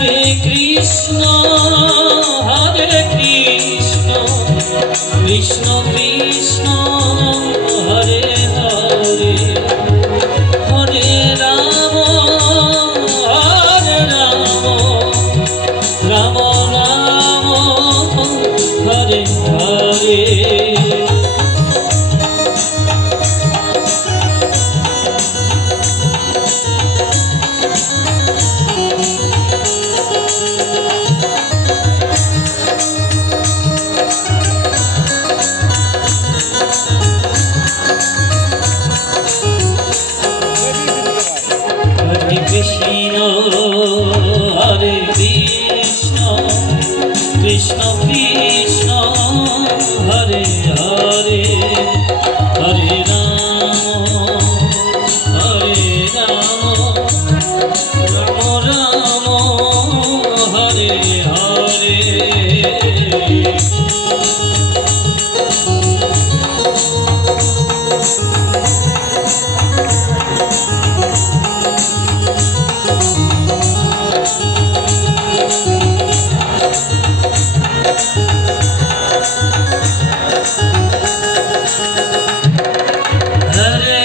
কৃষ্ণ কৃষ্ণ কৃষ্ণ হরে হরে হরে রাম রাম রাম হরে হরে।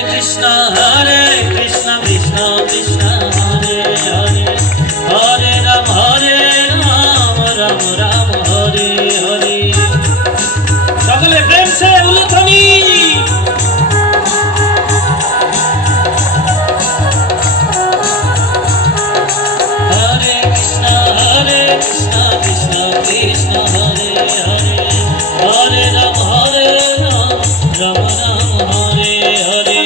কৃষ্ণ হরে কৃষ্ণ কৃষ্ণ কৃষ্ণ হরে হরে হরে রাম রাম রাম হরে হরে। সকলে প্রেম সে উলুধ্বনি। হরে কৃষ্ণ কৃষ্ণ কৃষ্ণ হরে হরে হরে রাম রাম রাম হরে হরে।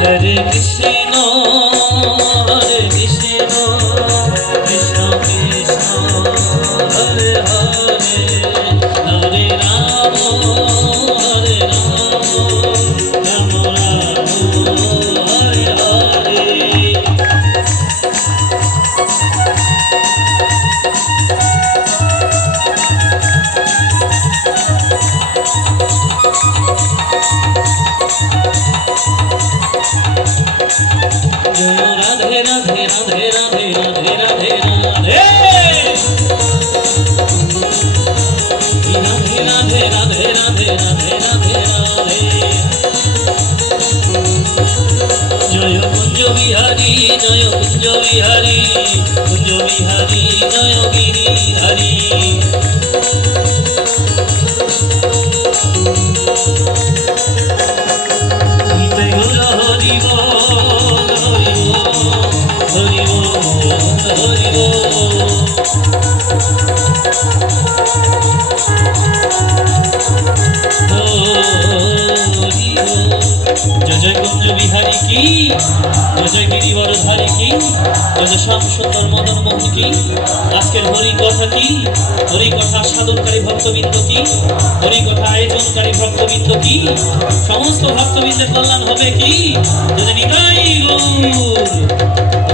হরে কৃষ্ণ কৃষ্ণ কৃষ্ণ হরে হরে হরে রাম রাম রাম হরে হরে। রাধে রাধে রাধে রাধে রাধে রাধে রাধে রাধে রাধে রাধে রাধে রাধে রাধে। জয় কুঞ্জ বিহারী জয় কুঞ্জ বিহারী কুঞ্জ বিহারী জয় গিরিধারী। হরি বল হরি বল। জয় জয় কুঞ্জ বিহারী কি জয় জয় গিরিবরধারী কি জয় জয় শ্যাম সুন্দর মদন মোহন কি। আজকের হরি কথা কি হরি কথা সাধনকারী ভক্তবৃন্দ কি হরি কথা আয়োজনকারী ভক্তবৃন্দ কি সমস্ত ভক্তবৃন্দের কল্যাণ হবে কি যদি নিতাই গৌর।